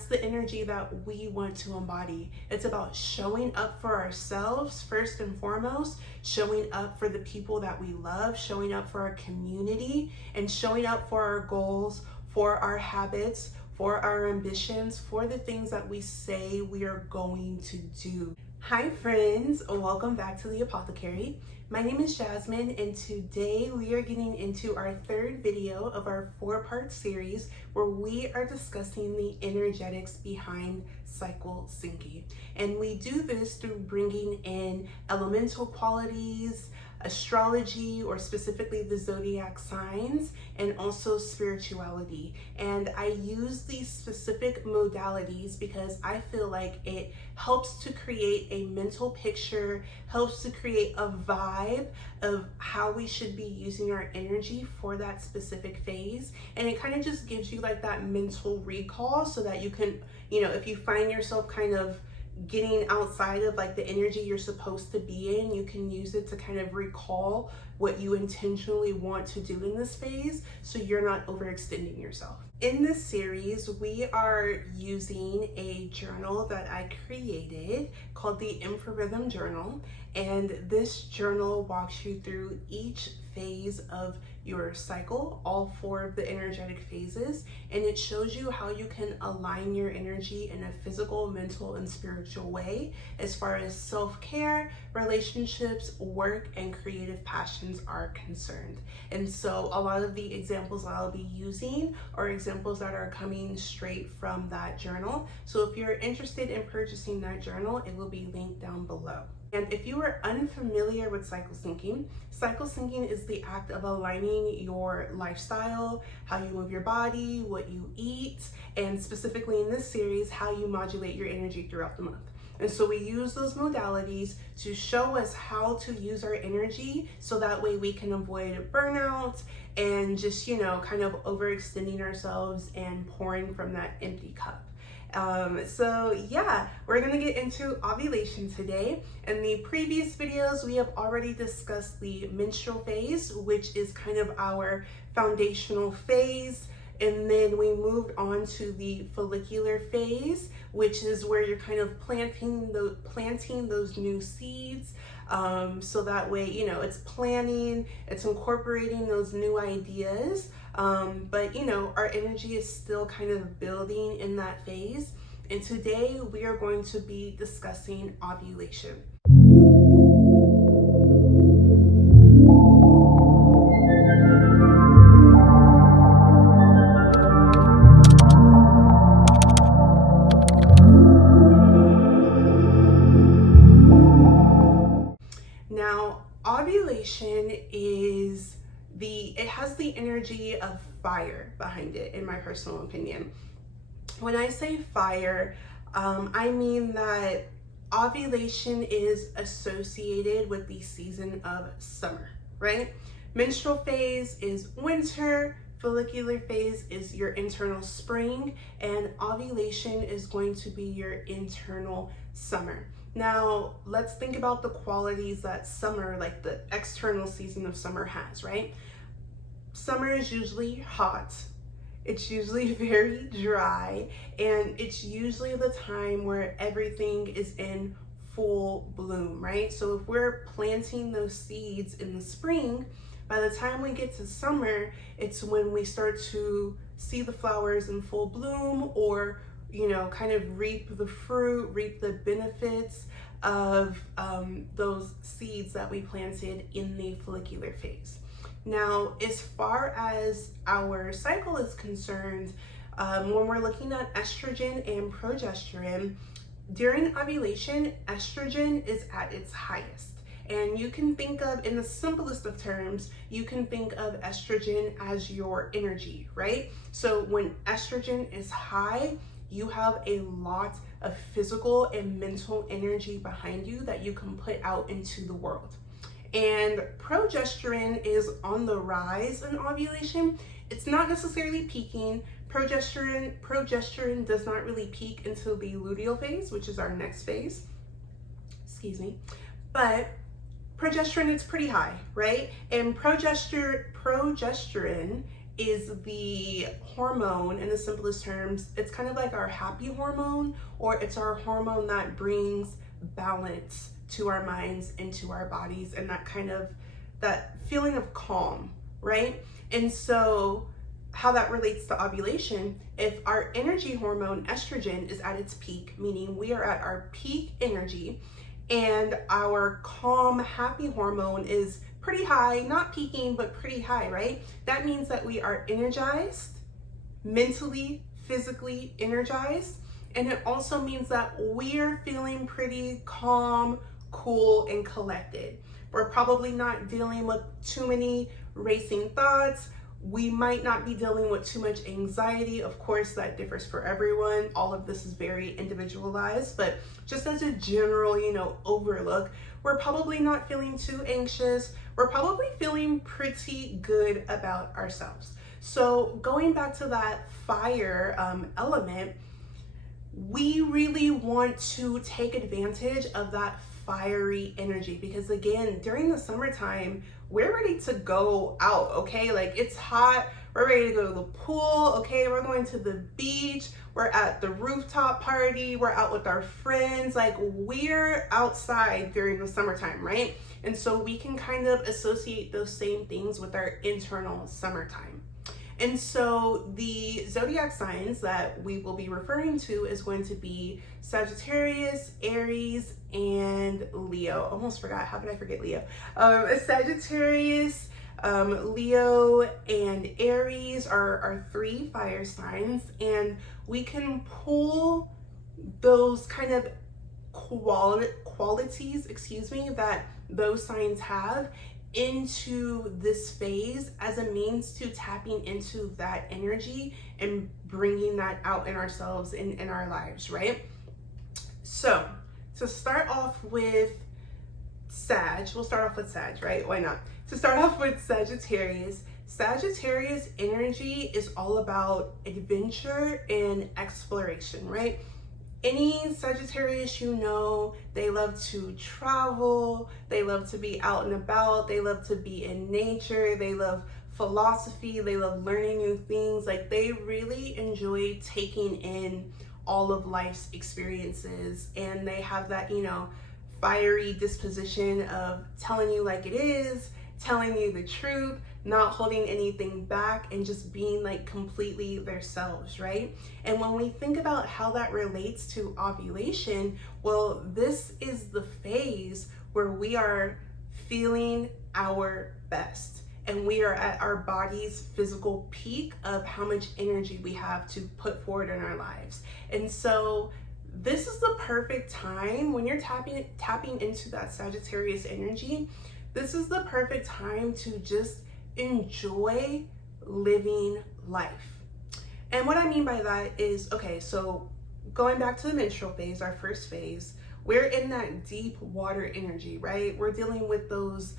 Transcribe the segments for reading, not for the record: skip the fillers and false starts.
that's the energy that we want to embody. It's about showing up for ourselves first and foremost, showing up for the people that we love, showing up for our community, and showing up for our goals, for our habits, for our ambitions, for the things that we say we are going to do. Hi friends, welcome back to The Apothecary. My name is Jasmine, and today we are getting into our third video of our 4-part series where we are discussing the energetics behind cycle syncing. And we do this through bringing in elemental qualities, astrology, or specifically the zodiac signs, and also spirituality. And I use these specific modalities because I feel like it helps to create a mental picture, helps to create a vibe of how we should be using our energy for that specific phase. And it kind of just gives you like that mental recall so that you can, if you find yourself kind of getting outside of like the energy you're supposed to be in, you can use it to kind of recall what you intentionally want to do in this phase so you're not overextending yourself. In this series, we are using a journal that I created called the Infrarhythm Journal, and this journal walks you through each phase of your cycle, all 4 of the energetic phases, and it shows you how you can align your energy in a physical, mental, and spiritual way as far as self-care, relationships, work, and creative passions are concerned. And so a lot of the examples that I'll be using are examples that are coming straight from that journal. So if you're interested in purchasing that journal, it will be linked down below. And if you are unfamiliar with cycle syncing is the act of aligning your lifestyle, how you move your body, what you eat, and specifically in this series, how you modulate your energy throughout the month. And so we use those modalities to show us how to use our energy so that way we can avoid burnout and just, kind of overextending ourselves and pouring from that empty cup. So yeah, we're gonna get into ovulation today. In the previous videos, we have already discussed the menstrual phase, which is kind of our foundational phase. And then we moved on to the follicular phase, which is where you're kind of planting those new seeds. So that way, it's planning, it's incorporating those new ideas. But our energy is still kind of building in that phase. And today we are going to be discussing ovulation. Now, ovulation it has the energy of fire behind it, in my personal opinion. When I say fire, I mean that ovulation is associated with the season of summer, right? Menstrual phase is winter, follicular phase is your internal spring, and ovulation is going to be your internal summer. Now, let's think about the qualities that summer, like the external season of summer, has, right? Summer is usually hot, it's usually very dry, and it's usually the time where everything is in full bloom, right? So if we're planting those seeds in the spring, by the time we get to summer, it's when we start to see the flowers in full bloom, or kind of reap the fruit, reap the benefits of those seeds that we planted in the follicular phase. Now, as far as our cycle is concerned, when we're looking at estrogen and progesterone, during ovulation, estrogen is at its highest. And you can think of, in the simplest of terms, you can think of estrogen as your energy, right? So when estrogen is high, you have a lot of physical and mental energy behind you that you can put out into the world. And progesterone is on the rise in ovulation. It's not necessarily peaking. Progesterone does not really peak until the luteal phase, which is our next phase. Excuse me. But progesterone is pretty high, right? And progesterone is the hormone. In the simplest terms, it's kind of like our happy hormone, or it's our hormone that brings balance to our minds and to our bodies, and that feeling of calm, right? And so how that relates to ovulation, if our energy hormone estrogen is at its peak, meaning we are at our peak energy, and our calm happy hormone is pretty high, not peaking, but pretty high, right? That means that we are energized, mentally, physically energized. And it also means that we're feeling pretty calm, cool, and collected. We're probably not dealing with too many racing thoughts. We might not be dealing with too much anxiety. Of course, that differs for everyone. All of this is very individualized, but just as a general, overlook, we're probably not feeling too anxious. We're probably feeling pretty good about ourselves. So going back to that fire element, we really want to take advantage of that fiery energy, because again, during the summertime, we're ready to go out, okay? Like, it's hot, we're ready to go to the pool, okay? We're going to the beach, we're at the rooftop party, we're out with our friends, like, we're outside during the summertime, right? And so we can kind of associate those same things with our internal summertime. And so the zodiac signs that we will be referring to is going to be Sagittarius, Aries, and Leo. Almost forgot. How could I forget Leo? Sagittarius, Leo, and Aries are our 3 fire signs, and we can pull those kind of qualities, that those signs have into this phase as a means to tapping into that energy and bringing that out in ourselves and in our lives, right? So to start off with we'll start off with Sag, right? Why not? To start off with Sagittarius energy is all about adventure and exploration, right? Any Sagittarius, they love to travel, they love to be out and about, they love to be in nature, they love philosophy, they love learning new things. Like, they really enjoy taking in all of life's experiences, and they have that, fiery disposition of telling you like it is, telling you the truth, not holding anything back, and just being like completely themselves, right? And when we think about how that relates to ovulation, well, this is the phase where we are feeling our best, and we are at our body's physical peak of how much energy we have to put forward in our lives. And so this is the perfect time when you're tapping into that Sagittarius energy. This is the perfect time to just enjoy living life. And what I mean by that is, okay, so going back to the menstrual phase, our first phase, we're in that deep water energy, right? We're dealing with those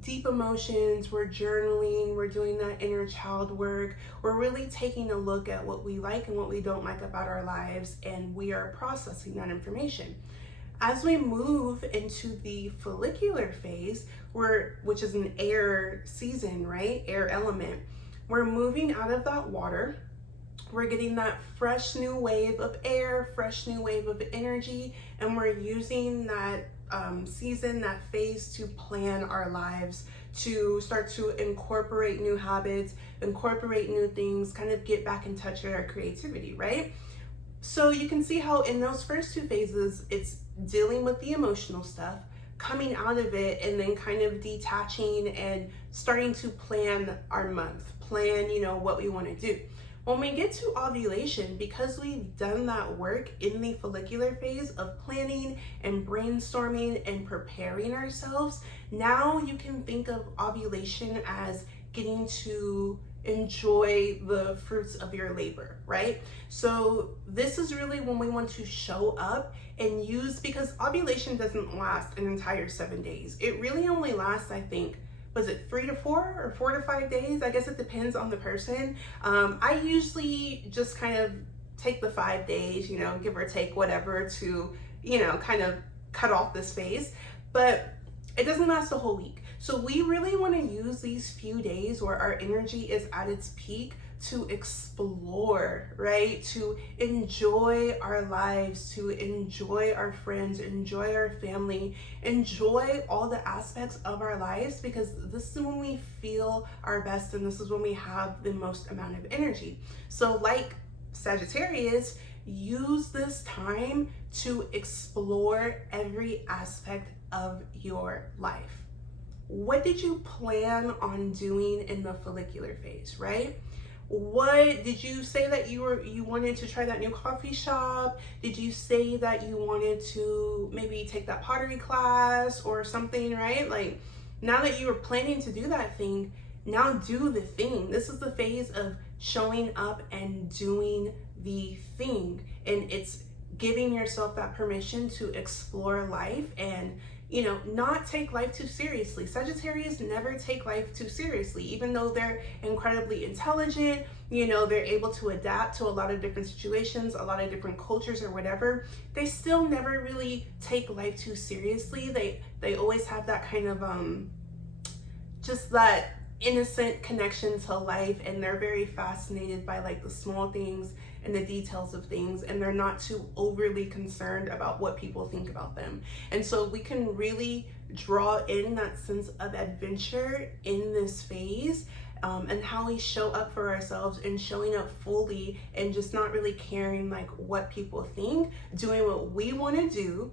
deep emotions, we're journaling, we're doing that inner child work, we're really taking a look at what we like and what we don't like about our lives, and we are processing that information. As we move into the follicular phase, which is an air season, right? Air element, we're moving out of that water. We're getting that fresh new wave of air, fresh new wave of energy, and we're using that season, that phase, to plan our lives, to start to incorporate new habits, incorporate new things, kind of get back in touch with our creativity, right? So you can see how in those first 2 phases, it's dealing with the emotional stuff, coming out of it, and then kind of detaching and starting to plan our month, plan, what we want to do. When we get to ovulation, because we've done that work in the follicular phase of planning and brainstorming and preparing ourselves, now you can think of ovulation as getting to enjoy the fruits of your labor, right? So this is really when we want to show up and use, because ovulation doesn't last an entire 7 days. It really only lasts, I think, was it 3 to 4 or 4 to 5 days? I guess it depends on the person. I usually just kind of take the 5 days, give or take whatever, to, kind of cut off this phase, but it doesn't last a whole week. So we really want to use these few days where our energy is at its peak to explore, right? To enjoy our lives, to enjoy our friends, enjoy our family, enjoy all the aspects of our lives, because this is when we feel our best and this is when we have the most amount of energy. So like Sagittarius, use this time to explore every aspect of your life. What did you plan on doing in the follicular phase, right? What did you say that you wanted to try that new coffee shop? Did you say that you wanted to maybe take that pottery class or something, right? Like, now that you were planning to do that thing, now do the thing. This is the phase of showing up and doing the thing, and it's giving yourself that permission to explore life and, you know, not take life too seriously. Sagittarius never take life too seriously, even though they're incredibly intelligent, you know, they're able to adapt to a lot of different situations, a lot of different cultures or whatever. They still never really take life too seriously. They always have that kind of just that innocent connection to life, and they're very fascinated by like the small things and the details of things, and they're not too overly concerned about what people think about them. And so we can really draw in that sense of adventure in this phase, and how we show up for ourselves and showing up fully and just not really caring like what people think, doing what we want to do,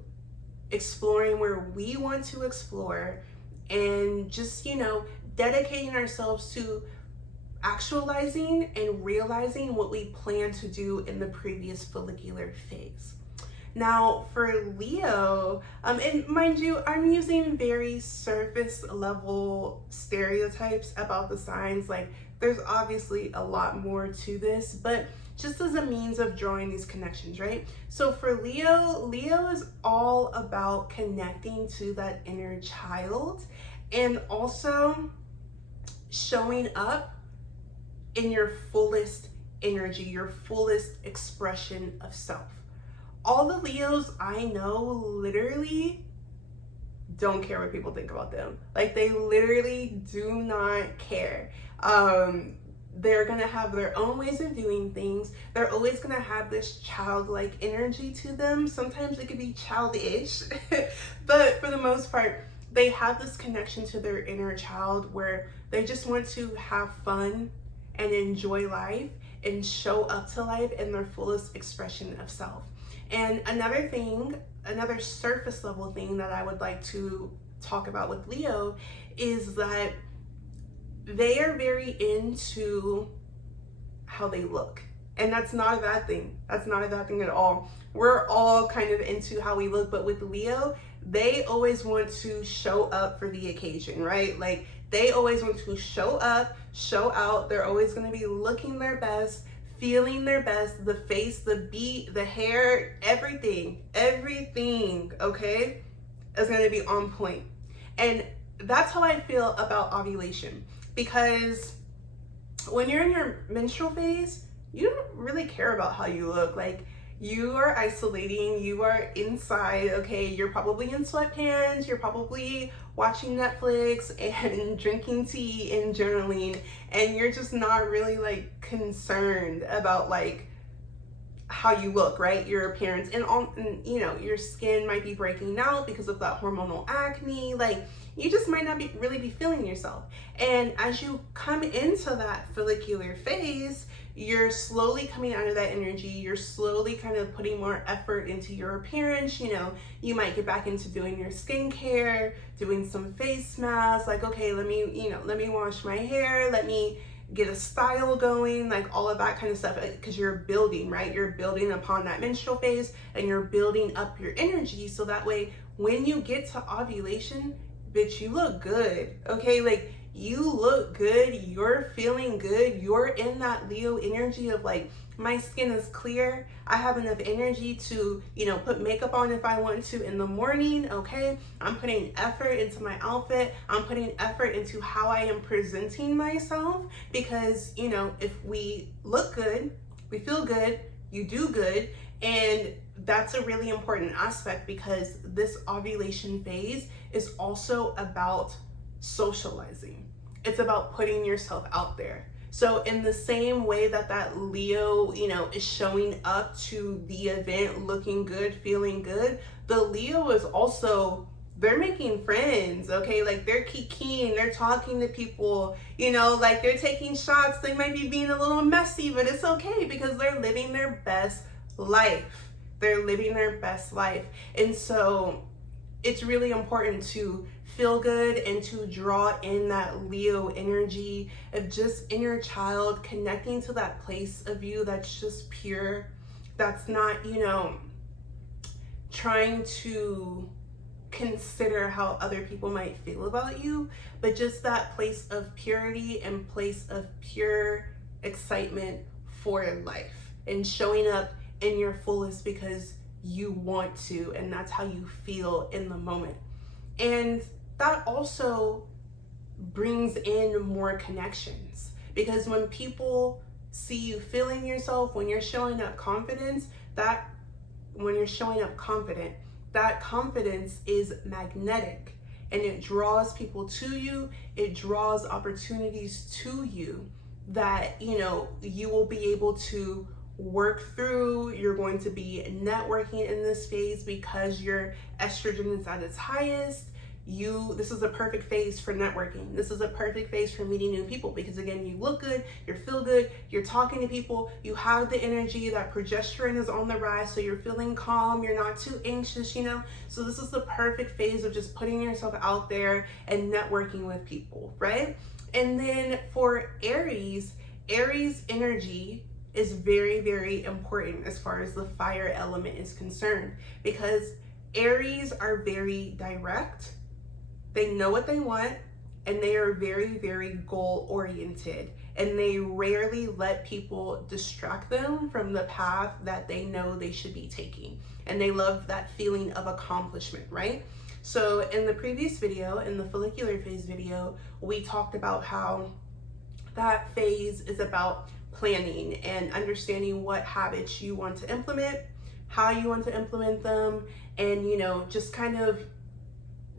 exploring where we want to explore, and just, you know, dedicating ourselves to actualizing and realizing what we plan to do in the previous follicular phase. Now for Leo, and mind you, I'm using very surface level stereotypes about the signs. Like, there's obviously a lot more to this, but just as a means of drawing these connections, right? So for Leo is all about connecting to that inner child and also showing up in your fullest energy, your fullest expression of self. All the Leos I know literally don't care what people think about them. Like, they literally do not care. They're gonna have their own ways of doing things. They're always gonna have this childlike energy to them. Sometimes it could be childish, but for the most part, they have this connection to their inner child where they just want to have fun and enjoy life and show up to life in their fullest expression of self. And another thing, another surface level thing that I would like to talk about with Leo is that they are very into how they look. And that's not a bad thing. That's not a bad thing at all. We're all kind of into how we look, but with Leo, they always want to show up for the occasion, right? Like, they always want to show up, show out. They're always going to be looking their best, feeling their best, the face, the beat, the hair, everything, okay, is going to be on point. And that's how I feel about ovulation, because when you're in your menstrual phase, you don't really care about how you look. Like, you are isolating, you are inside, okay? You're probably in sweatpants, you're probably watching Netflix and drinking tea and journaling, and you're just not really like concerned about like how you look, right? Your appearance, and you know, your skin might be breaking out because of that hormonal acne. Like, you just might not really be feeling yourself. And as you come into that follicular phase, you're slowly coming out of that energy. You're slowly kind of putting more effort into your appearance. You know, you might get back into doing your skincare, doing some face masks, like, okay, let me wash my hair, let me get a style going, like all of that kind of stuff, because you're building, right? You're building upon that menstrual phase and you're building up your energy, so that way when you get to ovulation, bitch, you look good, okay? Like, you look good, you're feeling good, you're in that Leo energy of like, my skin is clear, I have enough energy to, you know, put makeup on if I want to in the morning, okay? I'm putting effort into my outfit, I'm putting effort into how I am presenting myself, because, you know, if we look good, we feel good, you do good, and that's a really important aspect, because this ovulation phase is also about socializing. It's about putting yourself out there. So in the same way that that Leo, is showing up to the event looking good, feeling good, the Leo is also, they're making friends, okay? Like they're kikiing, they're talking to people, like they're taking shots. They might be being a little messy, but it's okay because they're living their best life. They're living their best life. And so it's really important to feel good and to draw in that Leo energy of just inner child, connecting to that place of you that's just pure, that's not, trying to consider how other people might feel about you, but just that place of purity and place of pure excitement for life and showing up in your fullest because you want to, and that's how you feel in the moment. And that also brings in more connections, because when people see you feeling yourself, when you're showing up confident, that confidence is magnetic, and it draws people to you. It draws opportunities to you that you will be able to work through. You're going to be networking in this phase because your estrogen is at its highest. This is a perfect phase for networking. This is a perfect phase for meeting new people, because again, you look good, you feel good, you're talking to people, you have the energy, that progesterone is on the rise, so you're feeling calm, you're not too anxious, So this is the perfect phase of just putting yourself out there and networking with people, right? And then for Aries energy is very, very important as far as the fire element is concerned, because Aries are very direct. They know what they want, and they are very, very goal oriented, and they rarely let people distract them from the path that they know they should be taking. And they love that feeling of accomplishment, right? So in the previous video, in the follicular phase video, we talked about how that phase is about planning and understanding what habits you want to implement, how you want to implement them, and just kind of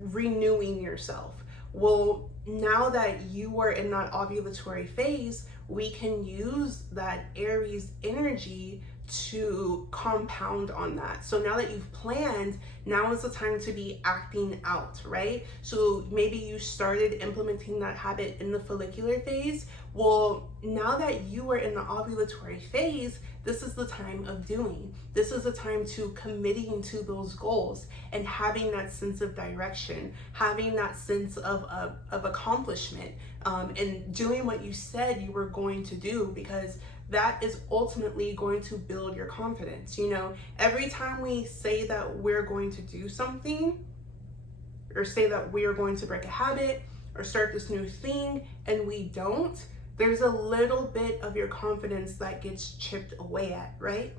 renewing yourself. Well, now that you are in that ovulatory phase, we can use that Aries energy to compound on that. So now that you've planned, now is the time to be acting out, right? So maybe you started implementing that habit in the follicular phase. Well, now that you are in the ovulatory phase, this is the time of doing. This is the time to committing to those goals and having that sense of direction, having that sense of accomplishment, and doing what you said you were going to do, because that is ultimately going to build your confidence. Every time we say that we're going to do something, or say that we are going to break a habit or start this new thing, and we don't, there's a little bit of your confidence that gets chipped away at, right?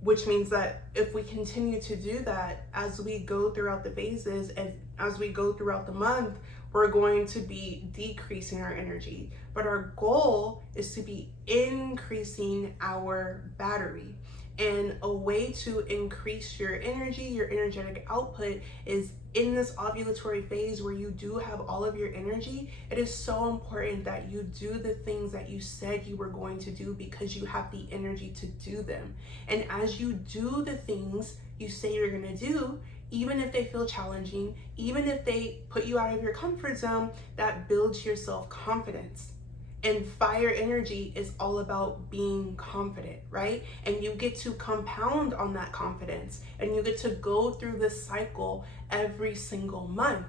Which means that if we continue to do that as we go throughout the phases and as we go throughout the month, we're going to be decreasing our energy. But our goal is to be increasing our battery. And a way to increase your energy, your energetic output, is in this ovulatory phase where you do have all of your energy. It is so important that you do the things that you said you were going to do, because you have the energy to do them. And as you do the things you say you're gonna do, even if they feel challenging, even if they put you out of your comfort zone, that builds your self-confidence. And fire energy is all about being confident, right? And you get to compound on that confidence, and you get to go through this cycle every single month.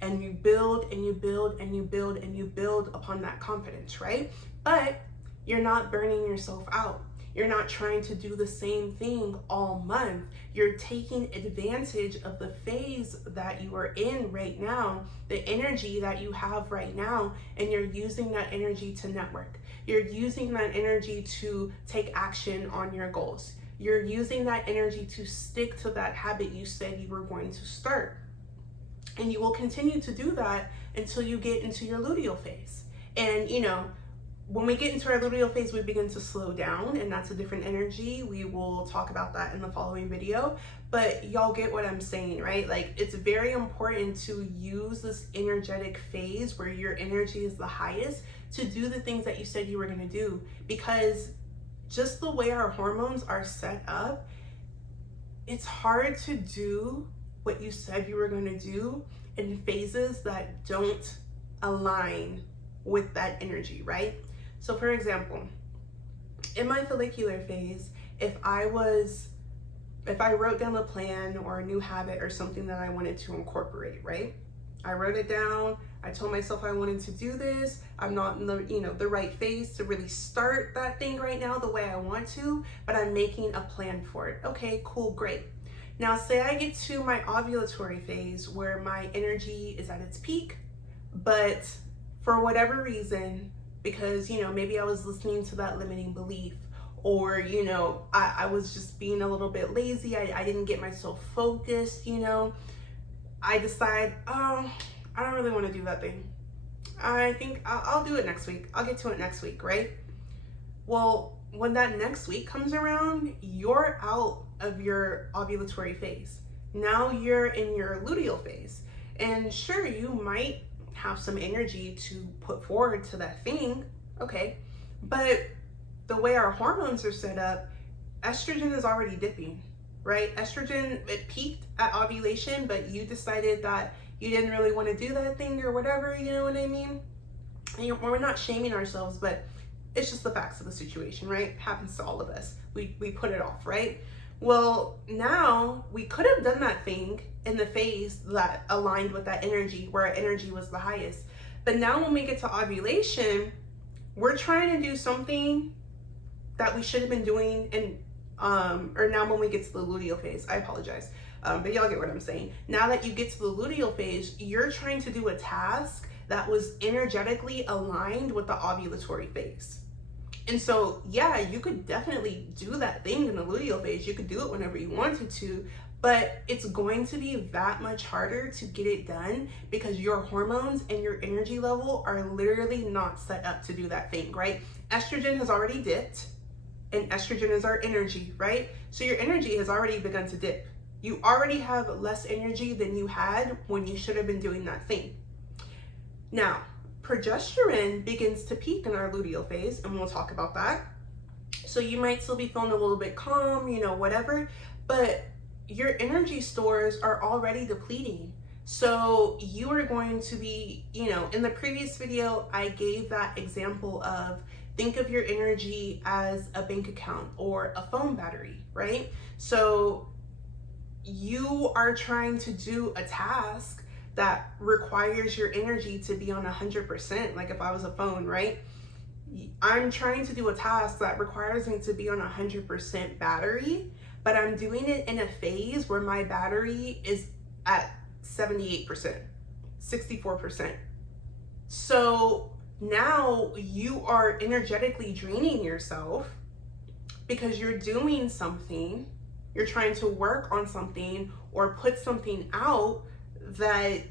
And you build and you build and you build and you build upon that confidence, right? But you're not burning yourself out. You're not trying to do the same thing all month. You're taking advantage of the phase that you are in right now, the energy that you have right now, and you're using that energy to network. You're using that energy to take action on your goals. You're using that energy to stick to that habit you said you were going to start. And you will continue to do that until you get into your luteal phase. And when we get into our luteal phase, we begin to slow down, and that's a different energy. We will talk about that in the following video, but y'all get what I'm saying, right? Like, it's very important to use this energetic phase where your energy is the highest to do the things that you said you were going to do, because just the way our hormones are set up, it's hard to do what you said you were going to do in phases that don't align with that energy, right? So for example, in my follicular phase, if I wrote down a plan or a new habit or something that I wanted to incorporate, right? I wrote it down. I told myself I wanted to do this. I'm not in the right phase to really start that thing right now the way I want to, but I'm making a plan for it. Okay, cool, great. Now say I get to my ovulatory phase where my energy is at its peak, but for whatever reason, because, maybe I was listening to that limiting belief, or, I was just being a little bit lazy. I didn't get myself focused, I decide, oh, I don't really want to do that thing. I think I'll do it next week. I'll get to it next week, right? Well, when that next week comes around, you're out of your ovulatory phase. Now you're in your luteal phase. And sure, you might have some energy to put forward to that thing, okay, but the way our hormones are set up, estrogen is already dipping, right? Estrogen, it peaked at ovulation, but you decided that you didn't really want to do that thing or whatever, you know what I mean? And we're not shaming ourselves, but it's just the facts of the situation, right? It happens to all of us. We put it off, right? Well, now we could have done that thing in the phase that aligned with that energy, where our energy was the highest. But now when we get to ovulation, we're trying to do something that we should have been doing or now when we get to the luteal phase, I apologize. But y'all get what I'm saying. Now that you get to the luteal phase, you're trying to do a task that was energetically aligned with the ovulatory phase. And so, yeah, you could definitely do that thing in the luteal phase. You could do it whenever you wanted to, but it's going to be that much harder to get it done because your hormones and your energy level are literally not set up to do that thing, right? Estrogen has already dipped, and estrogen is our energy, right? So your energy has already begun to dip. You already have less energy than you had when you should have been doing that thing. Now, progesterone begins to peak in our luteal phase, and we'll talk about that. So you might still be feeling a little bit calm, whatever, but your energy stores are already depleting. So you are going to be, in the previous video, I gave that example of think of your energy as a bank account or a phone battery, right? So you are trying to do a task that requires your energy to be on 100%. Like if I was a phone, right? I'm trying to do a task that requires me to be on 100% battery, but I'm doing it in a phase where my battery is at 78%, 64%. So now you are energetically draining yourself because you're doing something, you're trying to work on something or put something out that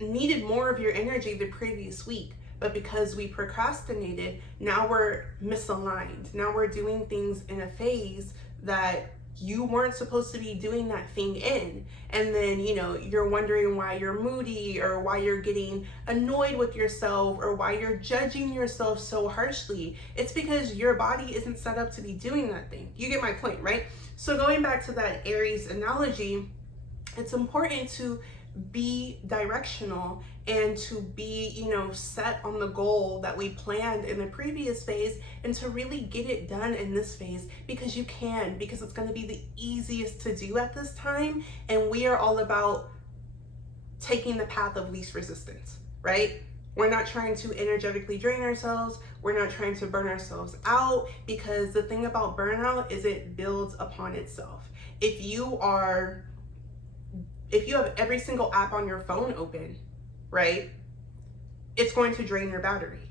needed more of your energy the previous week. But because we procrastinated, now we're misaligned. Now we're doing things in a phase that you weren't supposed to be doing that thing in. And then, you're wondering why you're moody or why you're getting annoyed with yourself or why you're judging yourself so harshly. It's because your body isn't set up to be doing that thing. You get my point, right? So going back to that Aries analogy, it's important to be directional and to be, set on the goal that we planned in the previous phase and to really get it done in this phase because you can, because it's going to be the easiest to do at this time. And we are all about taking the path of least resistance, right? We're not trying to energetically drain ourselves. We're not trying to burn ourselves out, because the thing about burnout is it builds upon itself. If you have every single app on your phone open, right, it's going to drain your battery.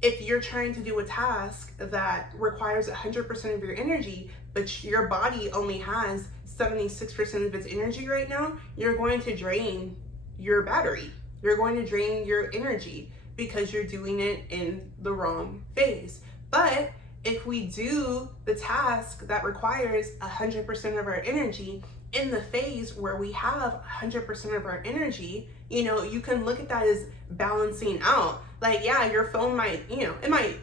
If you're trying to do a task that requires 100% of your energy, but your body only has 76% of its energy right now, you're going to drain your battery. You're going to drain your energy because you're doing it in the wrong phase. But if we do the task that requires 100% of our energy in the phase where we have 100% of our energy, you can look at that as balancing out. Like, yeah, your phone might, it might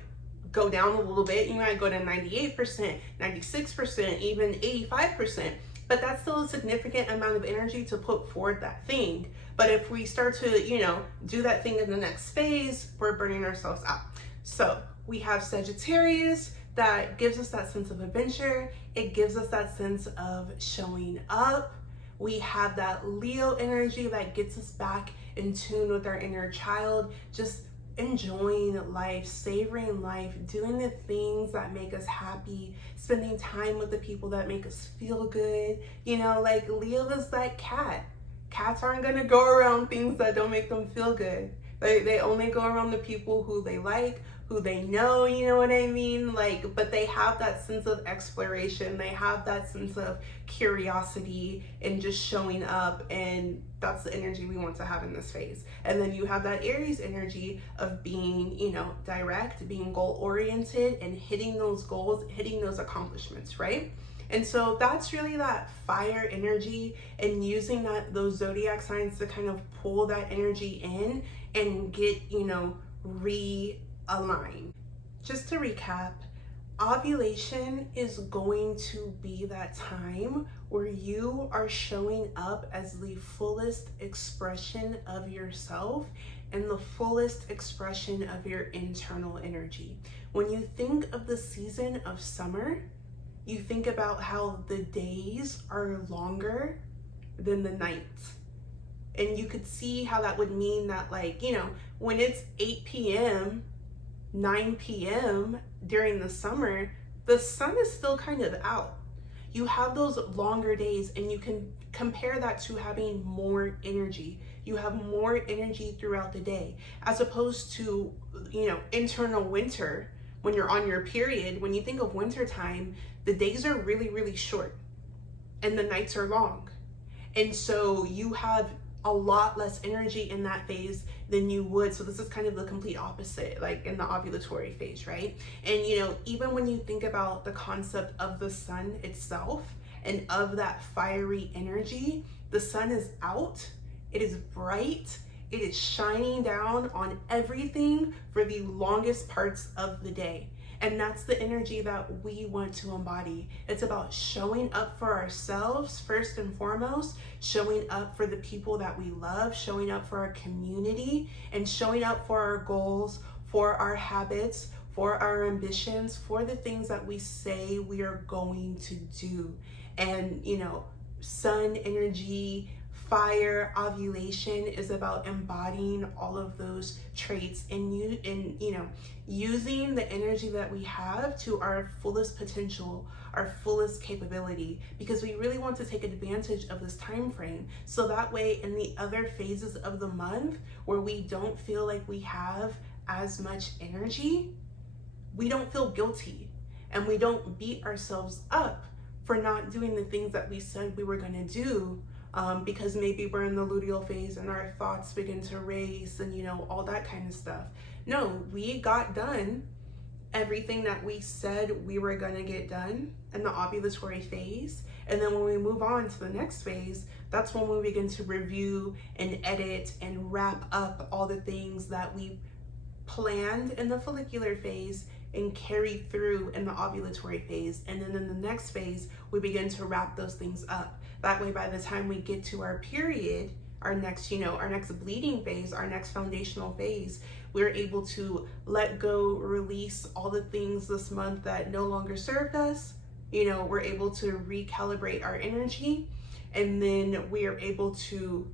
go down a little bit. You might go to 98%, 96%, even 85%. But that's still a significant amount of energy to put forward that thing. But if we start to, do that thing in the next phase, we're burning ourselves out. So we have Sagittarius that gives us that sense of adventure. It gives us that sense of showing up. We have that Leo energy that gets us back in tune with our inner child, just enjoying life, savoring life, doing the things that make us happy, spending time with the people that make us feel good. Like Leo is that cat. Cats aren't gonna go around things that don't make them feel good. They only go around the people who they like, who they know, you know what I mean? Like, but they have that sense of exploration. They have that sense of curiosity and just showing up, and that's the energy we want to have in this phase. And then you have that Aries energy of being, direct, being goal-oriented and hitting those goals, hitting those accomplishments, right? And so that's really that fire energy, and using those zodiac signs to kind of pull that energy in and get, realigned. Just to recap, ovulation is going to be that time where you are showing up as the fullest expression of yourself and the fullest expression of your internal energy. When you think of the season of summer, you think about how the days are longer than the nights. And you could see how that would mean that, like, when it's 8 p.m., 9 p.m. during the summer, the sun is still kind of out. You have those longer days, and you can compare that to having more energy. You have more energy throughout the day, as opposed to, internal winter. When you're on your period, when you think of winter time, the days are really, really short and the nights are long. And so you have a lot less energy in that phase than you would. So this is kind of the complete opposite, like in the ovulatory phase, right? And even when you think about the concept of the sun itself and of that fiery energy, the sun is out, it is bright, it is shining down on everything for the longest parts of the day. And that's the energy that we want to embody. It's about showing up for ourselves first and foremost, showing up for the people that we love, showing up for our community, and showing up for our goals, for our habits, for our ambitions, for the things that we say we are going to do. And, sun energy, fire, ovulation is about embodying all of those traits and using the energy that we have to our fullest potential, our fullest capability, because we really want to take advantage of this time frame. So that way, in the other phases of the month where we don't feel like we have as much energy, we don't feel guilty and we don't beat ourselves up for not doing the things that we said we were going to do. Because maybe we're in the luteal phase and our thoughts begin to race and all that kind of stuff. No, we got done everything that we said we were going to get done in the ovulatory phase. And then when we move on to the next phase, that's when we begin to review and edit and wrap up all the things that we planned in the follicular phase and carry through in the ovulatory phase. And then in the next phase, we begin to wrap those things up. That way, by the time we get to our period, our next bleeding phase, our next foundational phase, we're able to let go, release all the things this month that no longer served us. We're able to recalibrate our energy, and then we are able to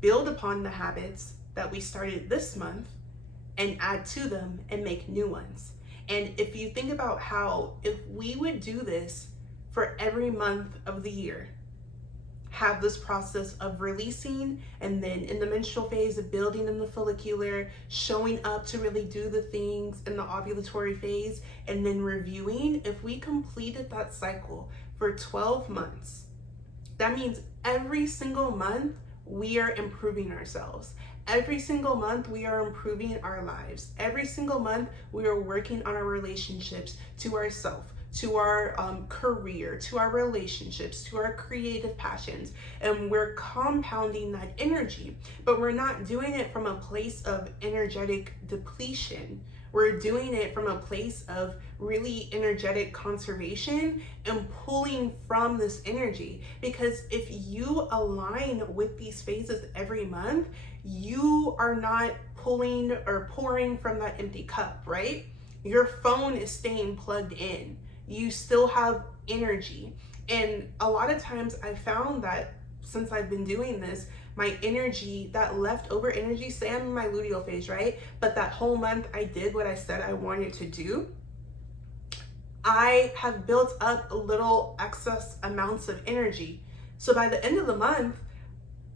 build upon the habits that we started this month and add to them and make new ones. And if you think about how, if we would do this for every month of the year, have this process of releasing, and then in the menstrual phase of building in the follicular, showing up to really do the things in the ovulatory phase, and then reviewing, if we completed that cycle for 12 months, that means every single month we are improving ourselves. Every single month, we are improving our lives. Every single month, we are working on our relationships to ourselves, to our career, to our relationships, to our creative passions, and we're compounding that energy. But we're not doing it from a place of energetic depletion. We're doing it from a place of really energetic conservation and pulling from this energy. Because if you align with these phases every month, you are not pulling or pouring from that empty cup, right? Your phone is staying plugged in. You still have energy. And a lot of times I found that since I've been doing this, my energy, that leftover energy, say I'm in my luteal phase, right? But that whole month I did what I said I wanted to do. I have built up little excess amounts of energy. So by the end of the month,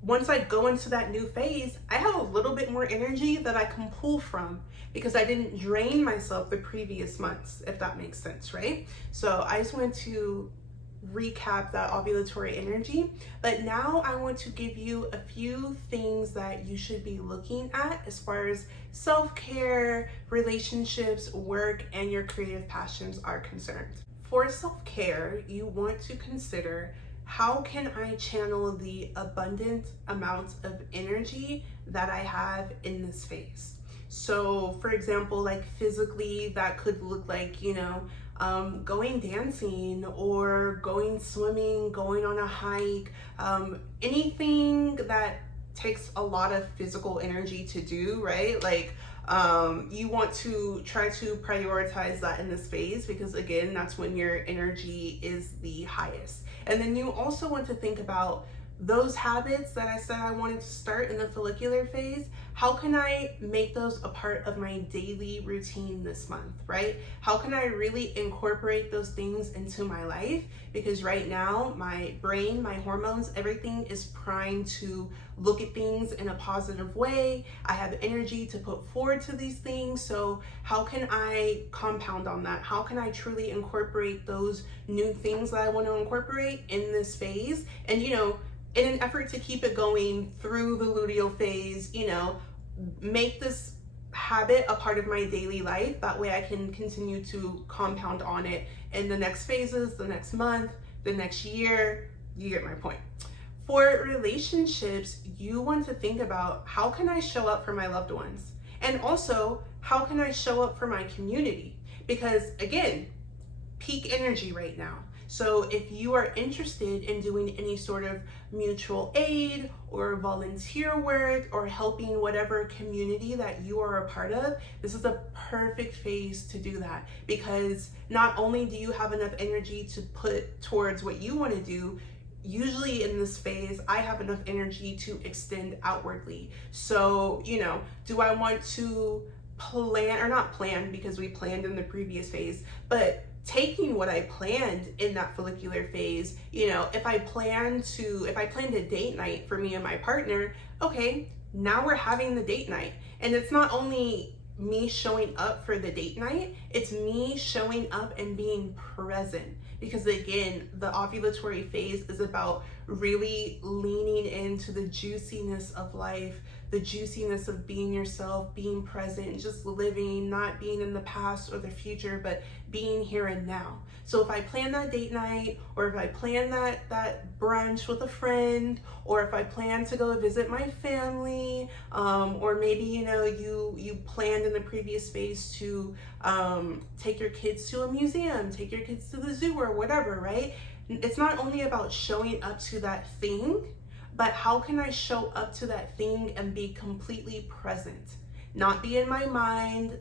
once I go into that new phase, I have a little bit more energy that I can pull from because I didn't drain myself the previous months, if that makes sense, right? So I just want to recap that ovulatory energy, but now I want to give you a few things that you should be looking at as far as self-care, relationships, work, and your creative passions are concerned. For self-care, you want to consider, how can I channel the abundant amounts of energy that I have in this phase? So for example, like physically, that could look like, going dancing or going swimming, going on a hike, anything that takes a lot of physical energy to do, right? Like you want to try to prioritize that in this phase because again, that's when your energy is the highest. And then you also want to think about those habits that I said I wanted to start in the follicular phase. How can I make those a part of my daily routine this month, right? How can I really incorporate those things into my life? Because right now, my brain, my hormones, everything is primed to look at things in a positive way. I have energy to put forward to these things. So how can I compound on that? How can I truly incorporate those new things that I want to incorporate in this phase? And, in an effort to keep it going through the luteal phase, make this habit a part of my daily life. That way I can continue to compound on it in the next phases, the next month, the next year. You get my point. For relationships, you want to think about, how can I show up for my loved ones? And also, how can I show up for my community? Because again, peak energy right now. So if you are interested in doing any sort of mutual aid or volunteer work or helping whatever community that you are a part of, this is a perfect phase to do that, because not only do you have enough energy to put towards what you want to do, usually in this phase, I have enough energy to extend outwardly. So, do I want to plan, or not plan because we planned in the previous phase, but taking what I planned in that follicular phase, if I planned a date night for me and my partner, okay, now we're having the date night. And it's not only me showing up for the date night, it's me showing up and being present. Because again, the ovulatory phase is about really leaning into the juiciness of life, the juiciness of being yourself, being present, just living, not being in the past or the future, but being here and now. So if I plan that date night, or if I plan that brunch with a friend, or if I plan to go visit my family, or maybe you planned in the previous phase to take your kids to a museum, take your kids to the zoo or whatever, right? It's not only about showing up to that thing, but how can I show up to that thing and be completely present? Not be in my mind,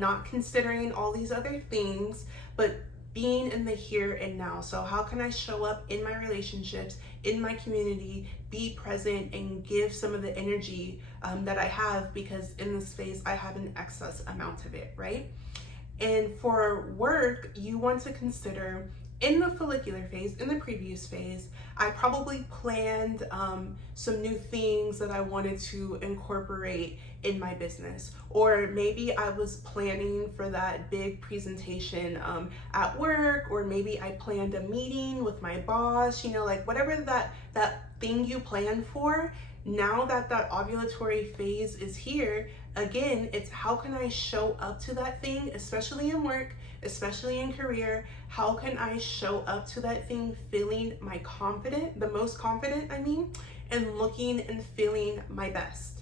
not considering all these other things, but being in the here and now. So how can I show up in my relationships, in my community, be present and give some of the energy that I have, because in this phase, I have an excess amount of it, right? And for work, you want to consider, in the follicular phase, in the previous phase, I probably planned some new things that I wanted to incorporate in my business. Or maybe I was planning for that big presentation at work, or maybe I planned a meeting with my boss, like whatever that thing you planned for, Now that that ovulatory phase is here, again, it's how can I show up to that thing, especially in work, especially in career. How can I show up to that thing feeling the most confident, and looking and feeling my best?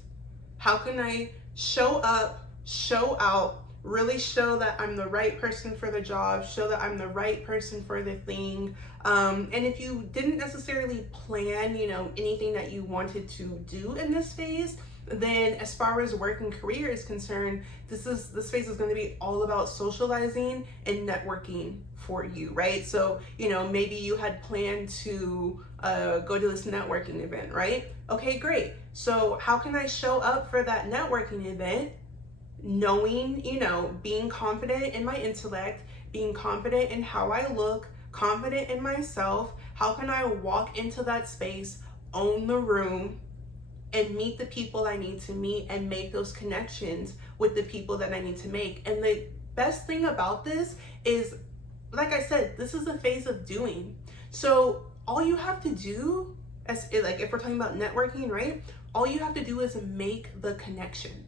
How can I show up, show out, really show that I'm the right person for the job, show that I'm the right person for the thing. And if you didn't necessarily plan, anything that you wanted to do in this phase, then as far as work and career is concerned, this phase is going to be all about socializing and networking for you, right? So, maybe you had planned to go to this networking event, right? Okay, great. So how can I show up for that networking event knowing, being confident in my intellect, being confident in how I look, confident in myself? How can I walk into that space, own the room, and meet the people I need to meet and make those connections with the people that I need to make? And the best thing about this is, like I said, this is a phase of doing. So all you have to do, if we're talking about networking, right? All you have to do is make the connection.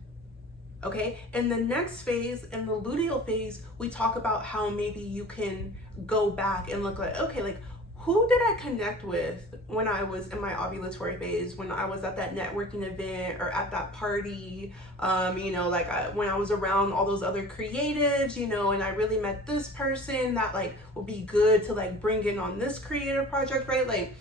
Okay, in the next phase, in the luteal phase, we talk about how maybe you can go back and look like, okay, like who did I connect with when I was in my ovulatory phase, when I was at that networking event or at that party, when I was around all those other creatives, and I really met this person that like will be good to like bring in on this creative project, right? Like,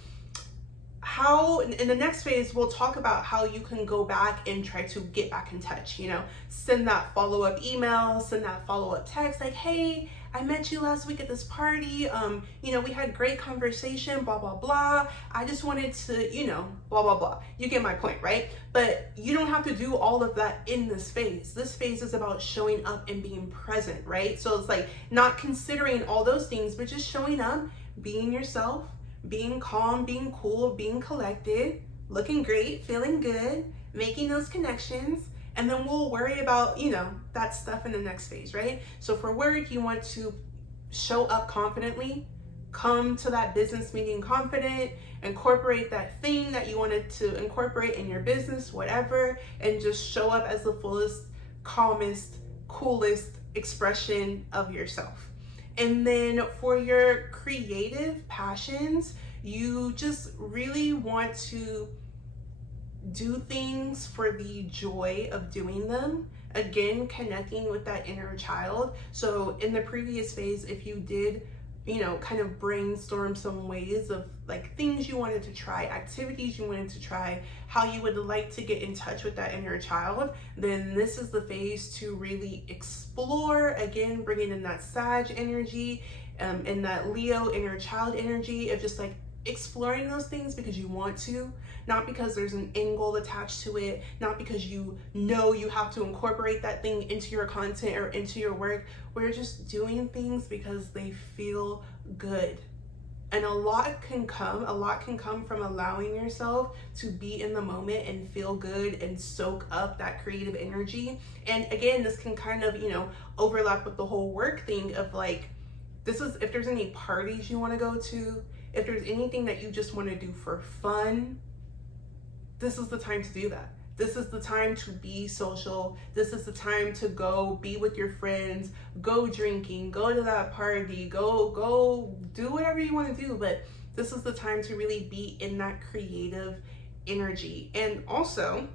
how in the next phase we'll talk about how you can go back and try to get back in touch, send that follow-up email, send that follow-up text like, hey, I met you last week at this party, we had great conversation, blah blah blah, I just wanted to, blah blah blah. You get my point, right? But you don't have to do all of that in this phase. This phase is about showing up and being present, right? So it's like not considering all those things, but just showing up, being yourself, being calm, being cool, being collected, looking great, feeling good, making those connections, and then we'll worry about, that stuff in the next phase, right? So for work, you want to show up confidently, come to that business meeting confident, incorporate that thing that you wanted to incorporate in your business, whatever, and just show up as the fullest, calmest, coolest expression of yourself. And then for your creative passions, you just really want to do things for the joy of doing them. Again, connecting with that inner child. So in the previous phase, if you did, kind of brainstorm some ways of like things you wanted to try, activities you wanted to try, how you would like to get in touch with that inner child, then this is the phase to really explore, again, bringing in that Sag energy, and that Leo inner child energy of just like exploring those things because you want to, not because there's an end goal attached to it, not because you have to incorporate that thing into your content or into your work. We're just doing things because they feel good. And a lot can come from allowing yourself to be in the moment and feel good and soak up that creative energy. And again, this can kind of, overlap with the whole work thing of like, this is if there's any parties you want to go to, if there's anything that you just want to do for fun, this is the time to do that. This is the time to be social. This is the time to go be with your friends, go drinking, go to that party, go do whatever you want to do. But this is the time to really be in that creative energy. And also,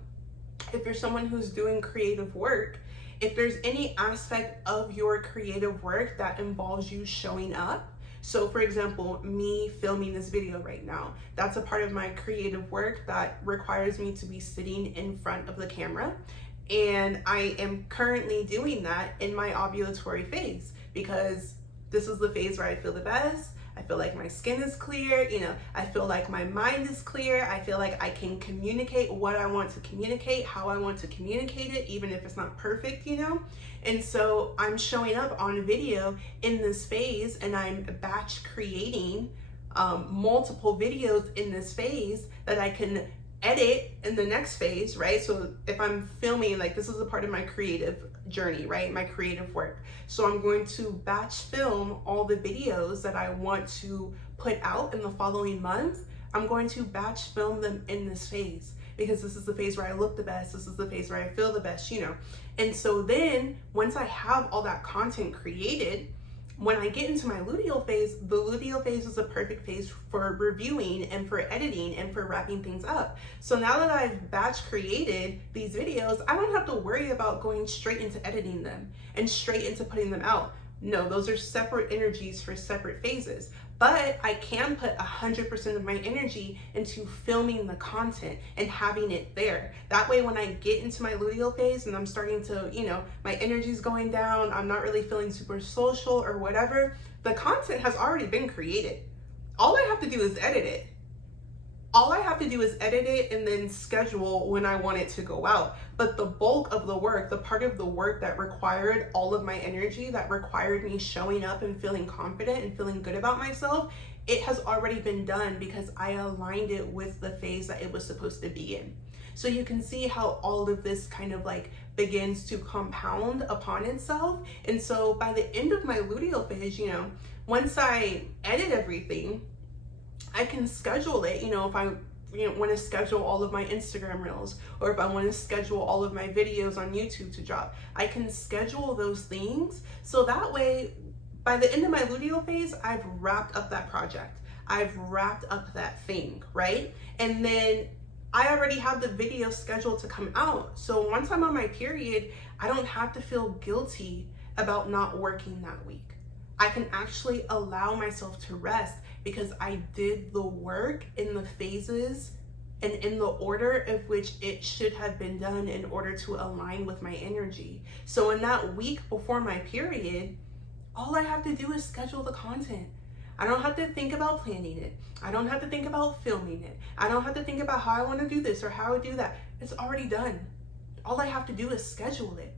if you're someone who's doing creative work, if there's any aspect of your creative work that involves you showing up, so for example, me filming this video right now, that's a part of my creative work that requires me to be sitting in front of the camera. And I am currently doing that in my ovulatory phase because this is the phase where I feel the best. I feel like my skin is clear, I feel like my mind is clear. I feel like I can communicate what I want to communicate, how I want to communicate it, even if it's not perfect, And so I'm showing up on video in this phase and I'm batch creating multiple videos in this phase that I can edit in the next phase, right? So if I'm filming, like this is a part of my creative journey, right? My creative work. So I'm going to batch film all the videos that I want to put out in the following month. I'm going to batch film them in this phase because this is the phase where I look the best, this is the phase where I feel the best, you know. And so then once I have all that content created, when I get into my luteal phase, the luteal phase is a perfect phase for reviewing and for editing and for wrapping things up. So now that I've batch created these videos, I don't have to worry about going straight into editing them and straight into putting them out. No, those are separate energies for separate phases. But I can put 100% of my energy into filming the content and having it there. That way, when I get into my luteal phase and I'm starting to, you know, my energy's going down, I'm not really feeling super social or whatever, the content has already been created. All I have to do is edit it. All I have to do is edit it and then schedule when I want it to go out. But the bulk of the work, the part of the work that required all of my energy, that required me showing up and feeling confident and feeling good about myself, it has already been done because I aligned it with the phase that it was supposed to be in. So you can see how all of this kind of like begins to compound upon itself. And so by the end of my luteal phase, you know, once I edit everything, I can schedule it, you know, if I want to schedule all of my Instagram reels, or if I want to schedule all of my videos on YouTube to drop, I can schedule those things. So that way, by the end of my luteal phase, I've wrapped up that project. I've wrapped up that thing, right? And then I already have the video scheduled to come out. So once I'm on my period, I don't have to feel guilty about not working that week. I can actually allow myself to rest because I did the work in the phases and in the order of which it should have been done in order to align with my energy. So in that week before my period, all I have to do is schedule the content. I don't have to think about planning it. I don't have to think about filming it. I don't have to think about how I want to do this or how I do that. It's already done. All I have to do is schedule it.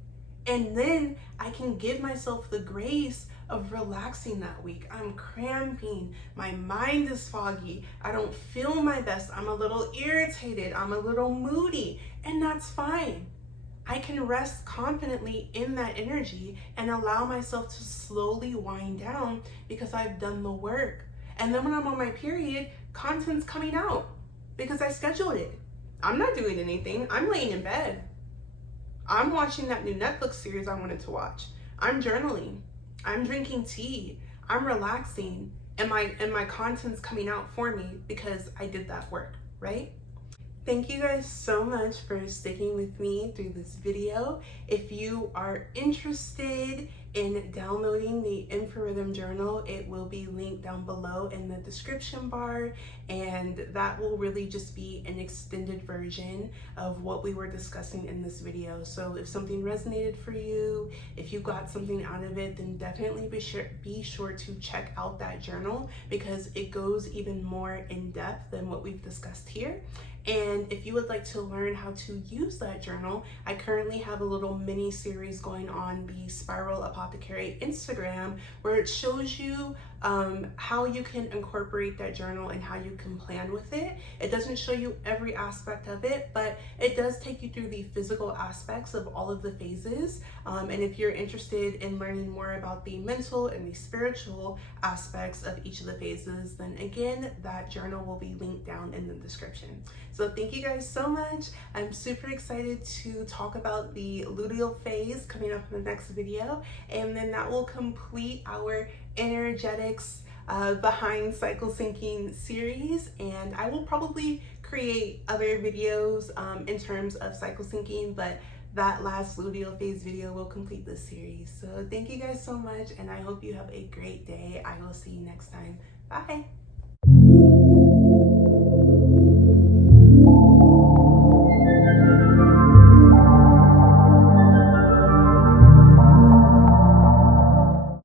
And then I can give myself the grace of relaxing that week. I'm cramping, my mind is foggy, I don't feel my best, I'm a little irritated, I'm a little moody, and that's fine. I can rest confidently in that energy and allow myself to slowly wind down because I've done the work. And then when I'm on my period, content's coming out because I scheduled it. I'm not doing anything, I'm laying in bed. I'm watching that new Netflix series I wanted to watch. I'm journaling. I'm drinking tea. I'm relaxing, and my content's coming out for me because I did that work, right? Thank you guys so much for sticking with me through this video. If you are interested in downloading the Infrarhythm Journal, it will be linked down below in the description bar, and that will really just be an extended version of what we were discussing in this video. So if something resonated for you, if you got something out of it, then definitely be sure to check out that journal because it goes even more in depth than what we've discussed here. And if you would like to learn how to use that journal, I currently have a little mini series going on the Spiral Apothecary Instagram where it shows you how you can incorporate that journal and how you can plan with it. It doesn't show you every aspect of it, but it does take you through the physical aspects of all of the phases. And if you're interested in learning more about the mental and the spiritual aspects of each of the phases, then again, that journal will be linked down in the description. So thank you guys so much. I'm super excited to talk about the luteal phase coming up in the next video, and then that will complete our energetics behind cycle syncing series. And I will probably create other videos in terms of cycle syncing, but that last luteal phase video will complete this series. So thank you guys so much, and I hope you have a great day. I will see you next time. Bye.